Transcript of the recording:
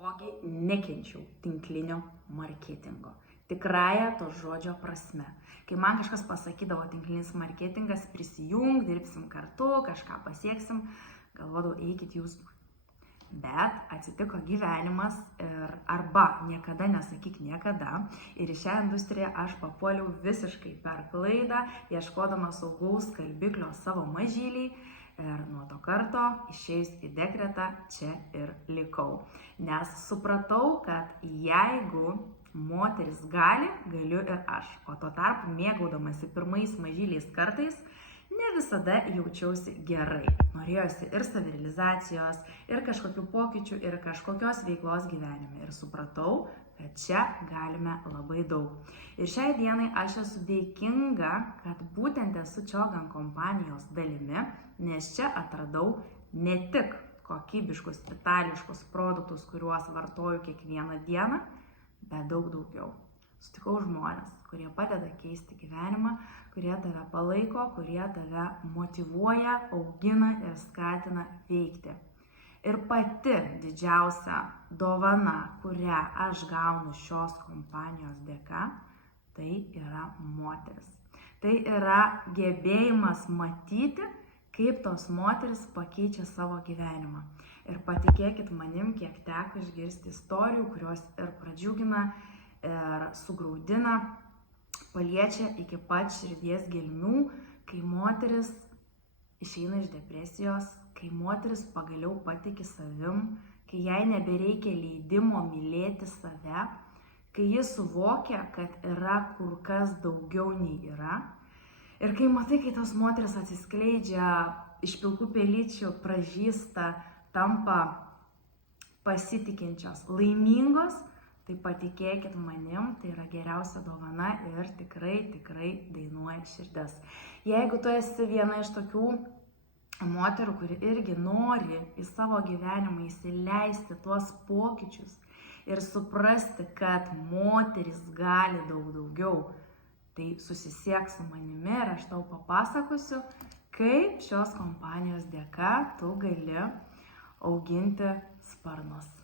Ogi nekenčiau tinklinio marketingo. Tikrąja to žodžio prasme. Kai man kažkas pasakydavo tinklinis marketingas, prisijung, dirbsim kartu, kažką pasieksim, galvodavau, eikit jūs. Bet atsitiko gyvenimas ir arba niekada nesakyk niekada. Ir į šią industriją aš papuoliau visiškai per klaidą, ieškodama saugaus skalbiklio savo mažyliai. Ir nuo to karto išėjus į dekretą čia ir likau. Nes supratau, kad jeigu moteris gali, galiu ir aš. O tuo tarpu mėgaudamasi pirmais mažyliais kartais, ne visada jaučiausi gerai. Norėjosi ir savirealizacijos, ir kažkokių pokyčių, ir kažkokios veiklos gyvenime. Ir supratau, kad čia galime labai daug. Ir šiai dienai aš esu dėkinga, kad būtent esu Čiogan kompanijos dalimi, nes čia atradau ne tik kokybiškus itališkus produktus, kuriuos vartoju kiekvieną dieną, bet daug daugiau. Sutikau žmonės, kurie padeda keisti gyvenimą, kurie tave palaiko, kurie tave motyvuoja, augina ir skatina veikti. Ir pati didžiausia dovana, kurią aš gaunu šios kompanijos dėka, tai yra moteris. Tai yra gebėjimas matyti, kaip tos moteris pakeičia savo gyvenimą. Ir patikėkit manim, kiek teko išgirsti istorijų, kurios ir pradžiugina, ir sugraudina, paliečia iki pat širdies gelmių, kai moteris išeina iš depresijos, kai moteris pagaliau patiki savim, kai jai nebereikia leidimo mylėti save, kai jis suvokia, kad yra kur kas daugiau nei yra. Ir kai matai, kai tos moteris atsiskleidžia, iš pilkų pelyčių pražysta, tampa pasitikinčios, laimingos, tai patikėkit manim, tai yra geriausia dovana ir tikrai dainuoja širdis. Jeigu tu esi viena iš tokių moterų, kuri irgi nori į savo gyvenimą įsileisti tuos pokyčius ir suprasti, kad moteris gali daug daugiau, tai susisiek su manimi ir aš tau papasakosiu, kaip šios kompanijos dėka tu gali auginti sparnus.